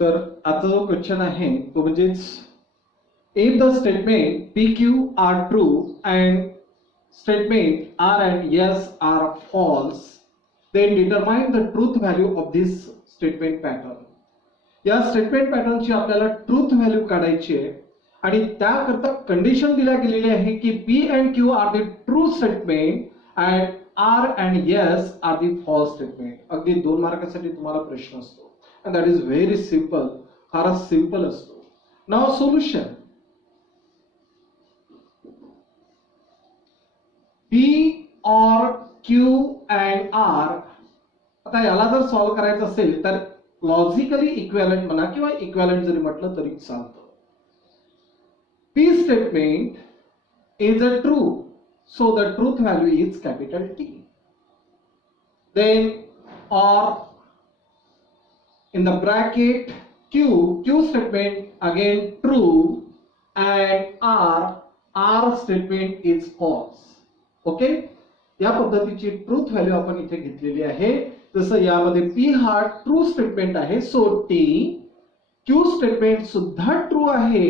तर आजचा जो क्वेश्चन आहे तो म्हणजेच if the statement PQ are true and statement R and yes are false, then determine the truth value of this statement pattern. या statement पॅटर्नची आपल्याला ट्रूथ व्हॅल्यू काढायची आहे आणि त्याकरता कंडिशन दिल्या गेलेली आहे की P and Q are the true statement and R and yes are the false statement. अगदी 2 मार्कासाठी तुम्हाला प्रश्न असतो and that is very simple. फारच सिंपल असतो. Now solution. P or Q and R, आता याला जर सॉल्व करायचं असेल तर लॉजिकली इक्विव्हॅलंट म्हणा किंवा इक्विव्हॅलंट जरी म्हटलं तरी चालतं. P statement is a true, so the truth value is capital T. Then or in the bracket Q statement again true and R statement is false. Okay, या पद्धतीची ट्रूथ व्हॅल्यू आपण इथे घेतलेली आहे. जसं यामध्ये P हा ट्रू स्टेटमेंट आहे, सो T. Q स्टेटमेंट सुद्धा ट्रू आहे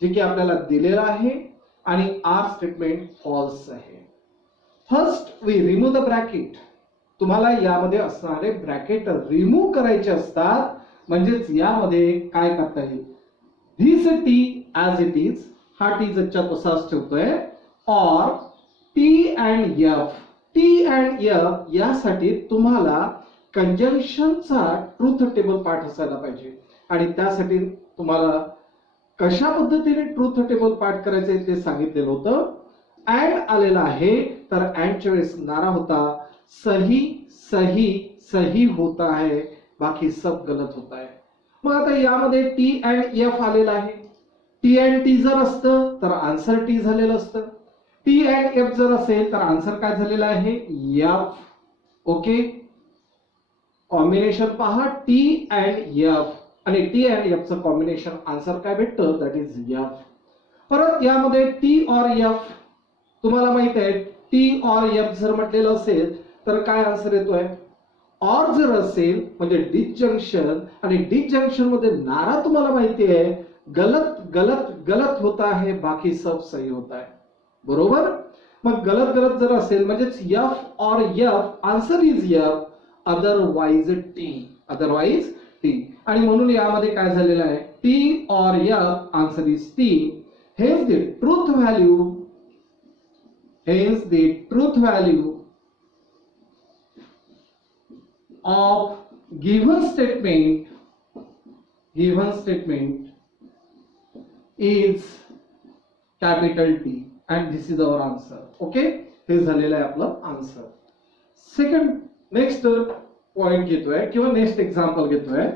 जे की आपल्याला दिलेलं आहे आणि R स्टेटमेंट फॉल्स आहे. First we remove the bracket. तुम्हाला यामध्ये असणारे ब्रॅकेट रिमूव्ह करायचे असतात, म्हणजेच यामध्ये काय करता येईल. दिस T ऍज इट इज, हा T जच्या तसाच ठेवतोय. और T and F, T and F यासाठी तुम्हाला कंजंक्शनचा ट्रूथ टेबल पाठ असायला पाहिजे आणि त्यासाठी तुम्हाला कशा पद्धतीने ट्रूथ टेबल पाठ करायचे ते सांगितलेलं होतं. अँड आलेला आहे तर अँडच्या वेळेस नारा होता सही सही सही होता है, बाकी सब गलत होता है. मग आता यामध्ये T and F आलेला आहे. T and T जर असतं तर आन्सर T झालेलं असतं. T and F जर असेल तर आन्सर काय झालेला आहे F. ओके, कॉम्बिनेशन पहा T and F आणि T and F चं कॉम्बिनेशन आन्सर काय भेटतं, दॅट इज F. परत यामध्ये T or F तुम्हाला माहित आहे T or F जर म्हटलेलं असेल तर काय आन्सर येतोय. और जर असेल म्हणजे डिसजंक्शन आणि डिसजंक्शन मध्ये नारा तुम्हाला माहिती आहे गलत गलत गलत होता है, बाकी सब सही होता है. बरोबर. मग गलत गलत जर असेल म्हणजेच F or F, answer is F, otherwise T. आणि म्हणून यामध्ये काय झालेलं आहे T or F, answer is T. Hedge the truth value of given statement is capital T and this is our answer. Okay, हे झालेलं आहे आपलं आन्सर. सेकंड नेक्स्ट पॉइंट घेतोय किंवा नेक्स्ट एक्झाम्पल घेतोय.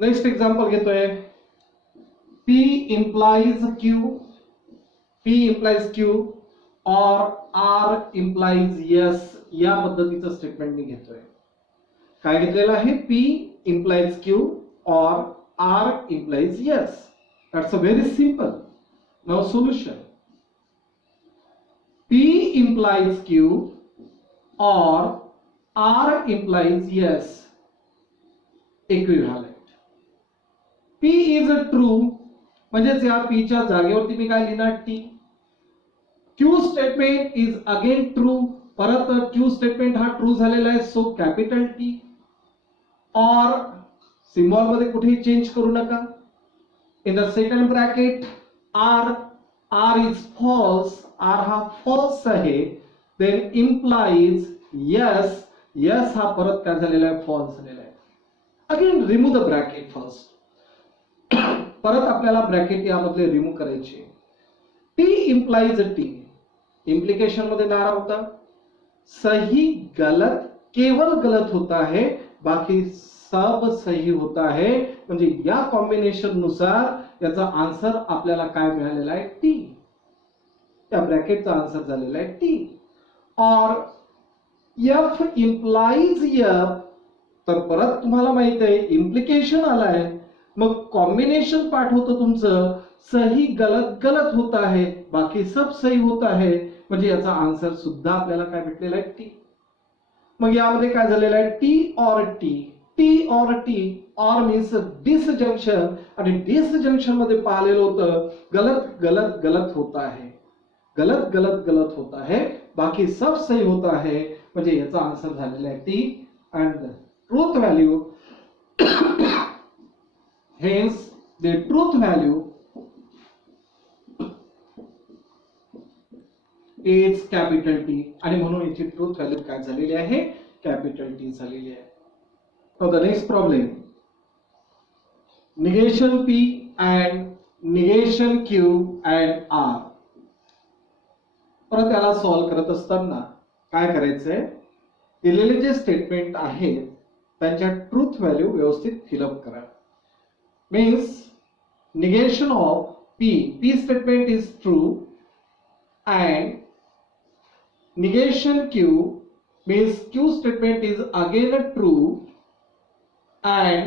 नेक्स्ट एक्झाम्पल घेतोय P implies Q or R implies yes, या पद्धतीचं स्टेटमेंट मी घेतोय. काय घेतलेलं आहे P implies Q or R implies yes. That's a very simple. Now solution. P implies Q or R implies yes. Equivalent. P is a true, म्हणजेच या P च्या जागेवरती मी काय लिहिणार T. Q statement is again true, परत Q statement हा true झालेला आहे, सो कॅपिटल T. और सिम्बॉल मध्ये कुठेही चेंज करू नका. In the second bracket R is false, R हा फॉल्स आहे. देन इम्प्लाइज yes हा परत काय झालेला आहे फॉल्स झालेला आहे. Again remove the bracket first. परत आपल्याला ब्रॅकेट यामधले रिमूव्ह करायचे. T implies T, इम्प्लिकेशन मध्ये नारा होता सही गलत, केवल गलत होता है, बाकी सब सही होता है. म्हणजे या कॉम्बिनेशन नुसार याचा आन्सर आपल्याला काय मिळालेला आहे T. त्या ब्रॅकेटचा आन्सर झालेला आहे T. और F implies F, तर परत तुम्हाला माहित आहे इम्प्लिकेशन आलाय, मग कॉम्बिनेशन पाठ होतं तुमचं सही गलत गलत होता है, बाकी सब सही होता है, म्हणजे याचा आन्सर सुद्धा आपल्याला काय भेटलेला आहे? टी. मग यामध्ये काय झालेलं आहे? टी और टी. टी और टी. और मीन्स डिसजंक्शन, आणि डिसजंक्शन मध्ये पाहिलेलं होतं गलत गलत गलत होता है, गलत गलत गलत होता है, बाकी सब सही होता है, म्हणजे याचा आन्सर झालेला आहे T. And the truth value, hence the truth value is capital T, आणि म्हणून याची ट्रूथ व्हॅल्यू काय झालेली आहे? कॅपिटल टी झालेली आहे. Now the next problem, negation P and negation Q and R. परत त्याला सॉल्व करत असताना काय करायचंय? दिलेले जे स्टेटमेंट आहेत त्यांच्या ट्रूथ व्हॅल्यू व्यवस्थित फिलअप करा. Means negation of P statement is true and negation Q means Q statement is again true and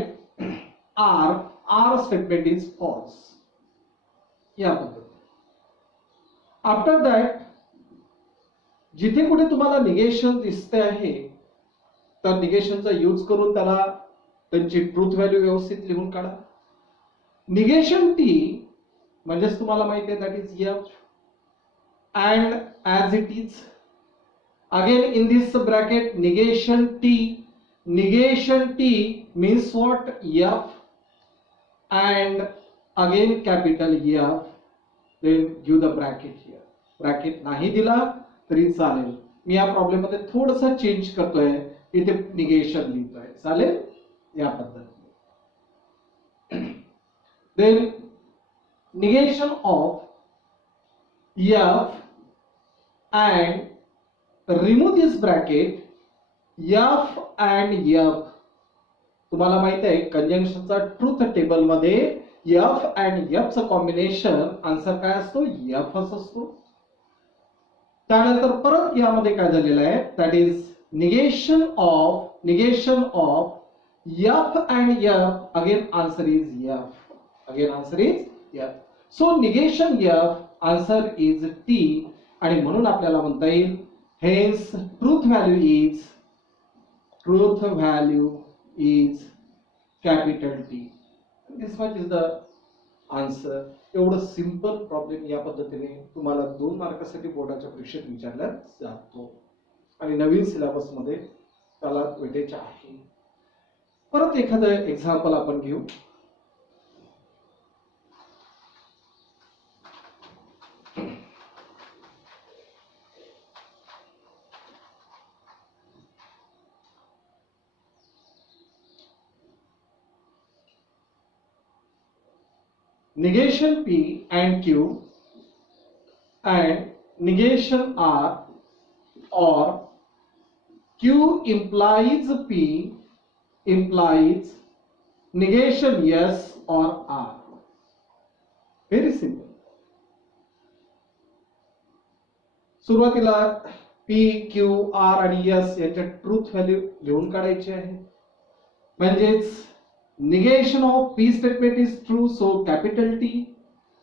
R statement is false. या पद्धतीने. आफ्टर दॅट जिथे कुठे तुम्हाला निगेशन दिसते आहे तर निगेशनचा यूज करून त्याला त्यांची ट्रूथ व्हॅल्यू व्यवस्थित लिहून काढा. निगेशन टी म्हणजेच तुम्हाला माहिती आहे that is F, and as it is again in this bracket negation T. Negation T means what? F, and again capital F, then give the bracket here. Bracket नाही दिला तरी चालेल. मी या प्रॉब्लेम मध्ये थोडंसं चेंज करतोय, इथे निगेशन लिहितोय, चालेल या पद्धतीने. Then negation of F and remove this bracket. F and F तुम्हाला माहित आहे कंजंक्शनचा ट्रूथ टेबल मध्ये F and F चं कॉम्बिनेशन आन्सर काय असतो? F असतो. त्यानंतर परत यामध्ये काय झालेलं आहे? That is negation of F and F. Again answer is F. Again answer is F. So negation F answer is T, आणि म्हणून आपल्याला म्हणता येईल hence truth value is capital T. This much is the answer. एवढं simple problem या पद्धतीने तुम्हाला 2 मार्कासाठी बोर्डाच्या परीक्षेत विचारला जातो, आणि नवीन सिलेबस मध्ये त्याला वेटेज आहे. परत एखादं एक्झाम्पल आपण घेऊ. Negation P and Q and negation R, or Q implies P implies negation yes or R. Very simple. सुरुवातीला P, Q, R आणि S याच्या ट्रूथ व्हॅल्यू लिहून काढायची आहे. म्हणजेच negation of P statement is true, so capital T,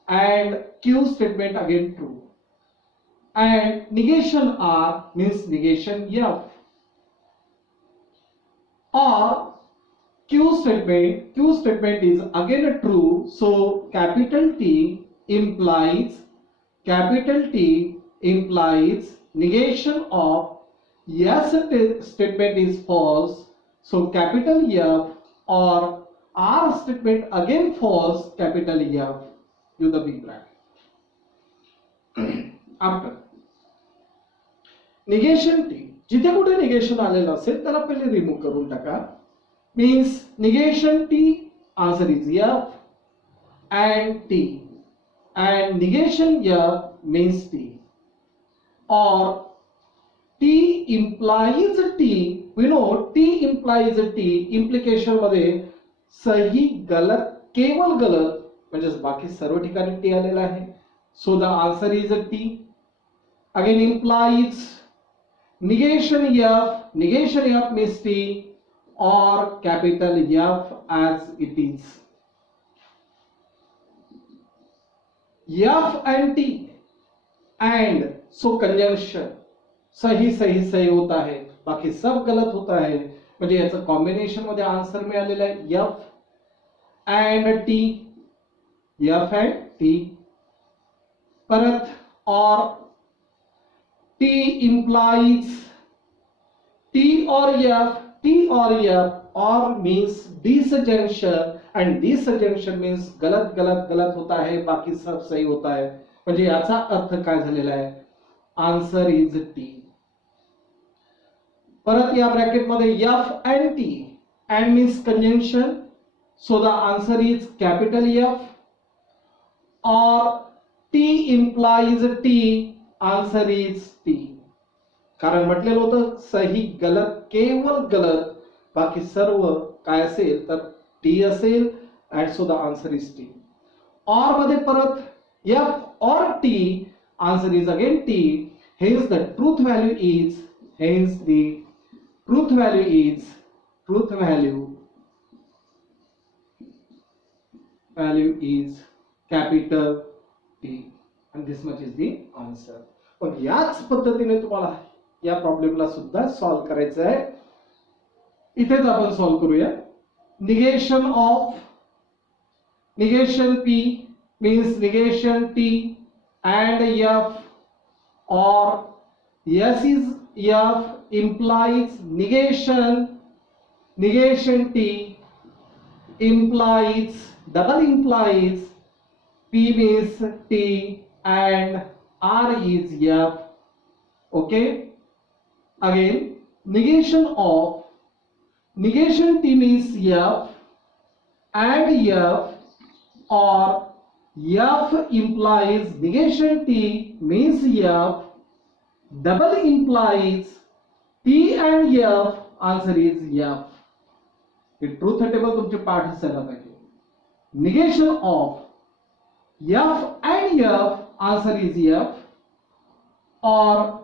and Q statement again true, and negation R means negation F, or Q statement is again true, so capital T implies negation of yes statement is false, so capital F, or R statement again false, capital F, use the big bracket. After negation T, जिथे कुठे negation आलेलं असेल त्याला पहिले remove करून टाका. Means negation T answer is F and T, and negation F means T, or T implies T. We know T implies T. Implication मध्ये सही गलत केवळ गलत म्हणजे बाकी सर्व ठिकाणी T आलेला आहे. So the answer is T. Again implies negation F means T, or capital F as it is. F and T and so conjunction सही सही सही होता है, बाकी सब गलत होता है. म्हणजे याचं कॉम्बिनेशन मध्ये आन्सर मिळालेला आहे F and T. F and T. परत or T implies T or F. T or F or means disjunction and disjunction means गलत गलत गलत होता है, बाकी सब सही होता है. म्हणजे याचा अर्थ काय झालेला आहे, आन्सर इज टी. परत या ब्रॅकेट मध्ये F and T and means conjunction, so the answer is capital F. or T implies T, answer is T. कारण म्हटलेलं होतं सही गलत केवळ गलत, बाकी सर्व काय असेल तर टी असेल, and so the answer is T. or मध्ये परत F or T, answer is again T. Hence the truth value is, hence the truth value is, truth value is capital T, and this much is the answer. पण याच पद्धतीने तुम्हाला या प्रॉब्लेमला सुद्धा solve करायचं आहे. इथेच आपण सॉल्व करूया. Negation of, negation P means negation T and F, or yes is F implies negation, negation T implies, double implies P means T and R is F. Okay, again negation of, negation T means F and F, or F implies negation T means F, double implies T and F, answer is F. हे truth table तुमचे पाठ असायला पाहिजे. Negation of F and F, answer is F, or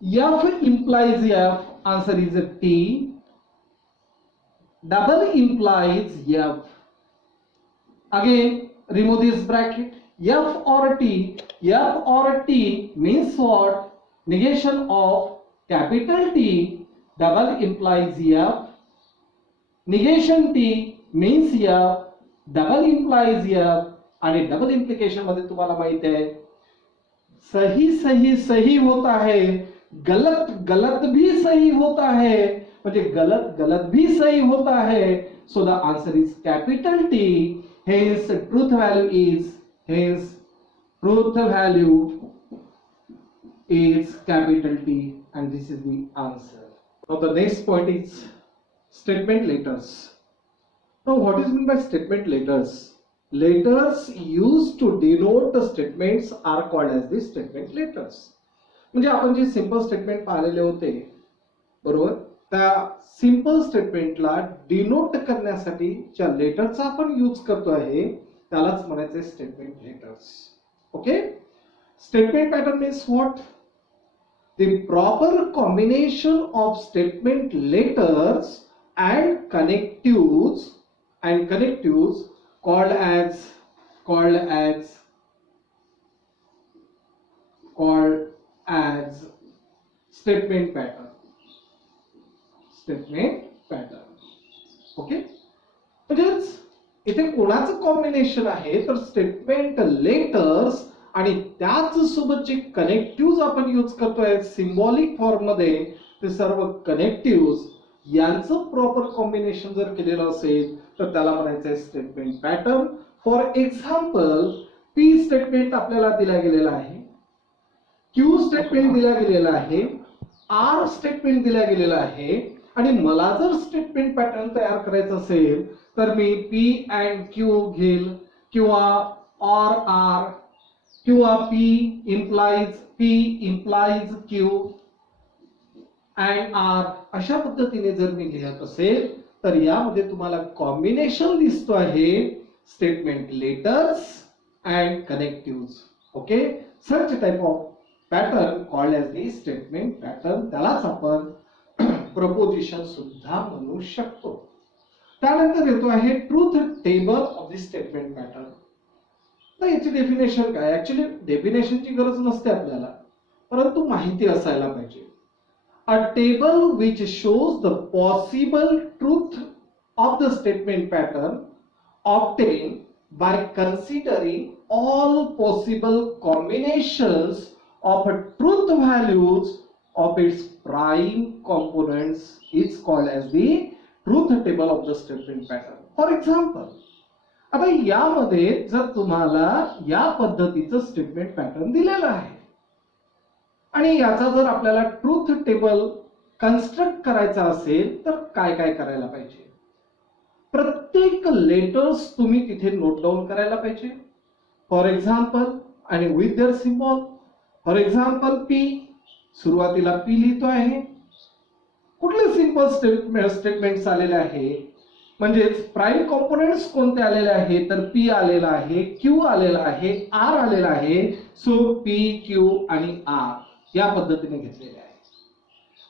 F implies F, answer is T, double implies F. Again remove this bracket. F or T, F or T means what? Negation of capital T, double implies F. Negation T means F, double implies F. आणि double implication मध्ये तुम्हाला माहित आहे सही सही सही होता है, गलत गलत भी सही होता है, म्हणजे गलत गलत भी सही होता है. So the answer is capital T. Hence truth value is, hence truth value is capital T, and this is the answer. Now the next point is statement letters. Now what is meant by statement letters? Letters used to denote the statements are called as the statement letters. म्हणजे आपण जे simple statement पाहिलेले होते बरोबर, त्या simple स्टेटमेंटला denote करण्यासाठी ज्या लेटरचा आपण यूज करतो आहे त्यालाच म्हणायचे statement letters. Okay, statement pattern means what? The proper combination of statement letters and connectives called as statement pattern. Statement pattern. Okay, म्हणजेच इथे कोणाचं कॉम्बिनेशन आहे तर स्टेटमेंट लेटर्स आणि त्याच सोबत जे कनेक्टिव्हज आपण यूज करतोय सिंबॉलिक फॉर्म मध्ये, ते सर्व कनेक्टिव्हज यांचं प्रॉपर कॉम्बिनेशन जर केलेलं असेल तर त्याला म्हणायचं आहे statement pattern. For example P statement आपल्याला दिला गेलेला आहे, क्यू स्टेटमेंट दिला गेलेला आहे, आर स्टेटमेंट दिला गेलेला आहे, आणि मला जर स्टेटमेंट पॅटर्न तयार करायचं असेल तर मी पी अँड क्यू घेईल, किंवा ऑर आर, किंवा P implies Q and R, अशा पद्धतीने जर मी लिहित असेल तर यामध्ये तुम्हाला कॉम्बिनेशन दिसतो आहे statement letters and connectives. Okay, such type of pattern called as the statement pattern. त्यालाच आपण प्रपोजिशन सुद्धा म्हणू शकतो. त्यानंतर येतो आहे truth table of the statement pattern. तर याची डेफिनेशन काय? ऍक्च्युली डेफिनेशनची गरज नसते आपल्याला, परंतु माहिती असायला पाहिजे. अ table which shows the possible truth of the statement pattern obtained by considering all possible combinations of truth values of its prime components is called as the truth table of the statement pattern. For example, आता यामध्ये जर तुम्हाला या पद्धतीचं statement pattern दिलेलं आहे आणि याचा जर आपल्याला ट्रूथ टेबल कन्स्ट्रक्ट करायचा असेल तर काय काय करायला पाहिजे? प्रत्येक लेटर्स तुम्ही तिथे नोट डाऊन करायला पाहिजे. फॉर एक्झाम्पल आणि with their symbol. For example P, सुरुवातीला पी लिहितो आहे. कुठले सिंपल स्टेटमेंट्स आलेले आहे, म्हणजेच प्राईम कॉम्पोनेंट्स कोणते आलेले आहे, तर पी आलेला आहे, क्यू आलेला आहे, आर आलेला आहे. सो पी, क्यू आणि आर या पद्धतीने घेतलेले आहे.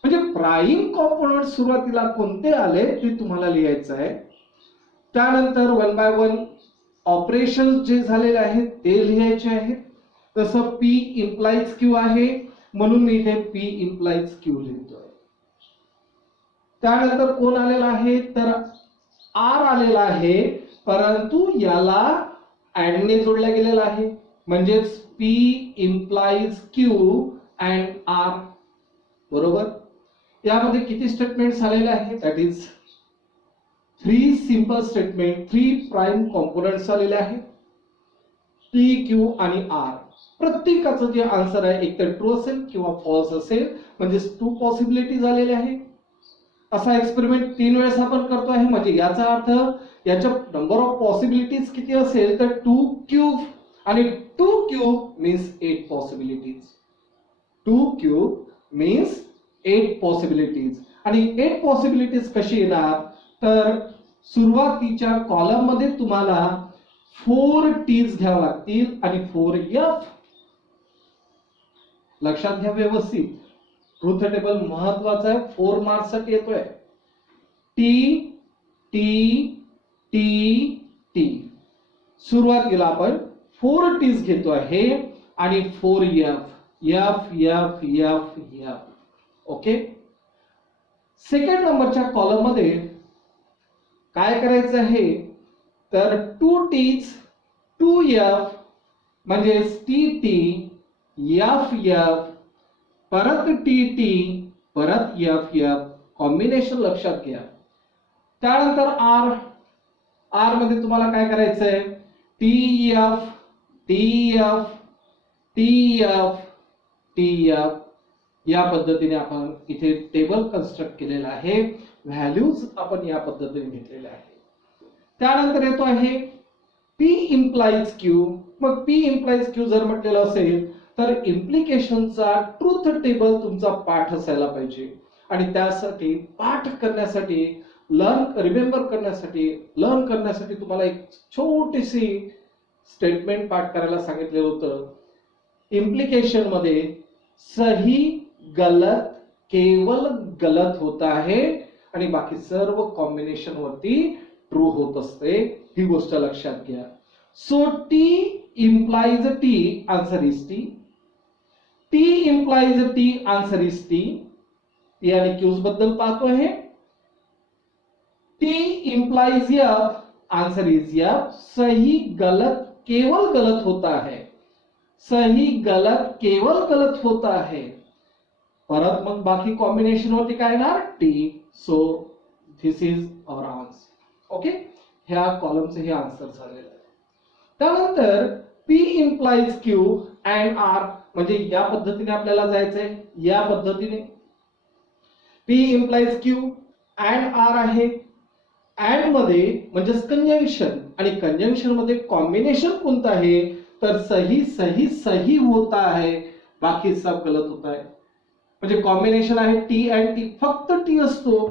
म्हणजे प्राईम कॉम्पोनेंट सुरुवातीला कोणते आले ते तुम्हाला लिहायचं आहे. त्यानंतर वन बाय वन ऑपरेशन जे झालेले आहेत ते लिहायचे आहेत. जसं पी इम्प्लाइज क्यू आहे म्हणून मी इथे पी इम्प्लाइज क्यू लिहितोय. त्यानंतर कोण आलेला आहे, तर आर आलेला आहे, परंतु याला अँडने जोडला गेलेला आहे, म्हणजेच P implies Q and R. बरोबर. यामध्ये किती स्टेटमेंट्स आलेले आहेत? That is 3 simple statement, 3 prime components आलेले आहेत, पी, क्यू आणि आर. प्रत्येकाचं जे आन्सर आहे एक तर ट्रू असेल किंवा फॉल्स असेल, म्हणजे 2 पॉसिबिलिटीज आलेले आहेत. असा एक्सपेरिमेंट 3 वेळेस आपण करतो आहे, म्हणजे याचा अर्थ याच्या नंबर ऑफ पॉसिबिलिटीज किती असेल तर 2 क्यूब, आणि 2 cube means 8 possibilities. 2 cube means 8 possibilities. आणि 8 पॉसिबिलिटीज कशी येणार, तर सुरुवातीच्या कॉलम मध्ये तुम्हाला 4 टीज घ्यावं लागतील आणि 4 एफ. लक्षात घ्या व्यवस्थित, ट्रूथ टेबल महत्वाचा आहे, 4 मार्क्स साठी येतोय. T T T T. सुरुवातीला आपण 4 टीज घेतो आहे आणि 4 F F F F F. Okay. Second नंबरच्या कॉलम मध्ये काय करायचं आहे, तर 2 टीज 2 एफ म्हणजे टी टी एफ एफ परत टी टी परत एफ एफ. कॉम्बिनेशन लक्षात घ्या. त्यानंतर आर. आर मध्ये तुम्हाला काय करायचं आहे, T F T F T F T F. या पद्धतीने आपण इथे टेबल कन्स्ट्रक्ट केलेला आहे. व्हॅल्यूज आपण या पद्धतीने घेतलेले आहे. त्यानंतर येतो आहे पी इम्प्लाइज क्यू. मग पी इम्प्लाइज क्यू जर म्हटलेलं असेल तर इम्प्लिकेशनचा ट्रूथ टेबल तुमचा पाठ असायला पाहिजे. आणि त्यासाठी पाठ करण्यासाठी रिमेंबर करण्यासाठी तुम्हाला एक छोटीशी स्टेटमेंट पाठ करायला सांगितलेलं होतं. इम्प्लिकेशन मध्ये सही गलत केवल गलत होता है आणि बाकी सर्व कॉम्बिनेशन वरती ट्रू होत असते. ही गोष्ट लक्षात घ्या. So T implies T, answer is T. T implies T, answer is T. T आणि क्यूज बद्दल पाहतो आहे. T implies F, answer is F. सही गलत केवल गलत होता है. सही गलत केवल गलत होता है. परत मग बाकी कॉम्बिनेशन वरती काय येणार, T. So this is our answer. Okay. ह्या कॉलमचे हे आन्सर झालेलं आहे. त्यानंतर P implies Q and R, म्हणजे या पद्धतीने आपल्याला जायचंय. या पद्धतीने P implies Q and R आहे. अँड मध्ये म्हणजे कंजंक्शन, आणि कंजंक्शन मध्ये कॉम्बिनेशन कोणतं आहे, तर सही सही सही होता है, बाकी सब गलत होता है. म्हणजे कॉम्बिनेशन आहे टी अँड टी, फक्त टी असतो.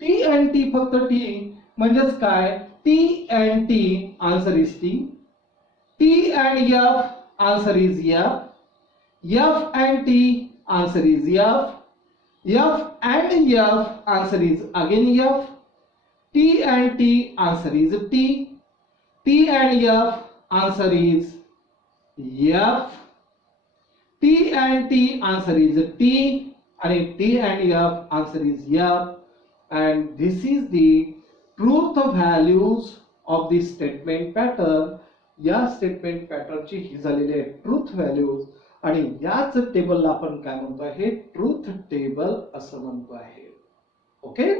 टी अँड टी, फक्त टी, म्हणजेच काय, T and T, answer is T. T and F, answer is F. F and T, answer is F. F and F, answer is again F. T and T, answer is T. T and F, answer is F, T and T answer is T, and T and F answer is F, and this is the truth values of the statement pattern. या statement पॅटर्नची ही झालेली आहे truth values, आणि याच टेबलला आपण काय म्हणतो आहे, ट्रूथ टेबल असं म्हणतो आहे. ओके.